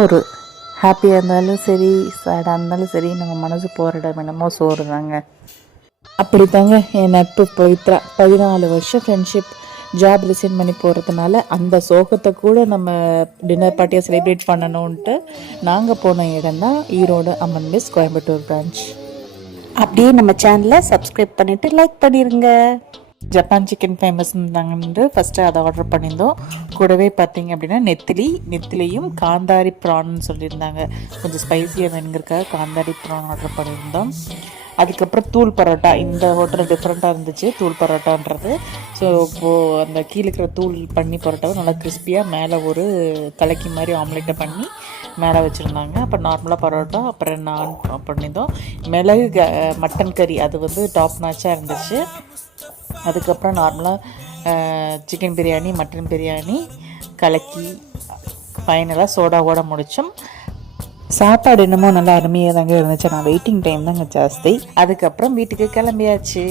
சோறு. ஹாப்பியாக இருந்தாலும் சரி, சேடாக இருந்தாலும் சரி, நம்ம மனசு போகிற இடம் என்னமோ சோறு தாங்க. அப்படித்தாங்க என் நட்பு பவித்ரா 14 வருஷம் ஃப்ரெண்ட்ஷிப். ஜாப் ரிசைன் பண்ணி போகிறதுனால அந்த சோகத்தை கூட நம்ம டின்னர் பார்ட்டியை செலிப்ரேட் பண்ணணுன்ட்டு நாங்கள் போன இடம் தான் ஈரோடு அம்மன் மிஸ் கோயம்புத்தூர் பிரான்ச். அப்படியே நம்ம சேனலை சப்ஸ்கிரைப் பண்ணிவிட்டு லைக் பண்ணிடுங்க. ஜப்பான் சிக்கன் ஃபேமஸ் இருந்தாங்கன்னு ஃபஸ்ட்டு அதை ஆர்டர் பண்ணியிருந்தோம். கூடவே பார்த்தீங்க அப்படின்னா நெத்திலியும் காந்தாரி ப்ரான்னு சொல்லியிருந்தாங்க. கொஞ்சம் ஸ்பைஸியாக வேணுங்கிறதுக்காக காந்தாரி ப்ரான் ஆர்டர் பண்ணியிருந்தோம். அதுக்கப்புறம் தூள் பரோட்டா. இந்த ஹோட்டல் டிஃப்ரெண்ட்டாக இருந்துச்சு தூள் பரோட்டான்றது. ஸோ இப்போது அந்த கீழே இருக்கிற தூள் பண்ணி பரோட்டாவை நல்லா கிறிஸ்பியாக மேலே ஒரு கலக்கி மாதிரி ஆம்லேட்டை பண்ணி மேலே வச்சுருந்தாங்க. அப்புறம் நார்மலாக பரோட்டா, அப்புறம் நான் பண்ணியிருந்தோம். மிளகு மட்டன் கறி அது வந்து டாப் நாச்சாக இருந்துச்சு. அதுக்கப்புறம் நார்மலாக சிக்கன் பிரியாணி, மட்டன் பிரியாணி கலக்கி ஃபைனலாக சோடாவோட முடித்தோம். சாப்பாடு என்னமோ நல்லா அருமையாக தாங்க இருந்துச்சு. நான் வெயிட்டிங் டைம் தாங்க ஜாஸ்தி. அதுக்கப்புறம் வீட்டுக்கு கிளம்பியாச்சு.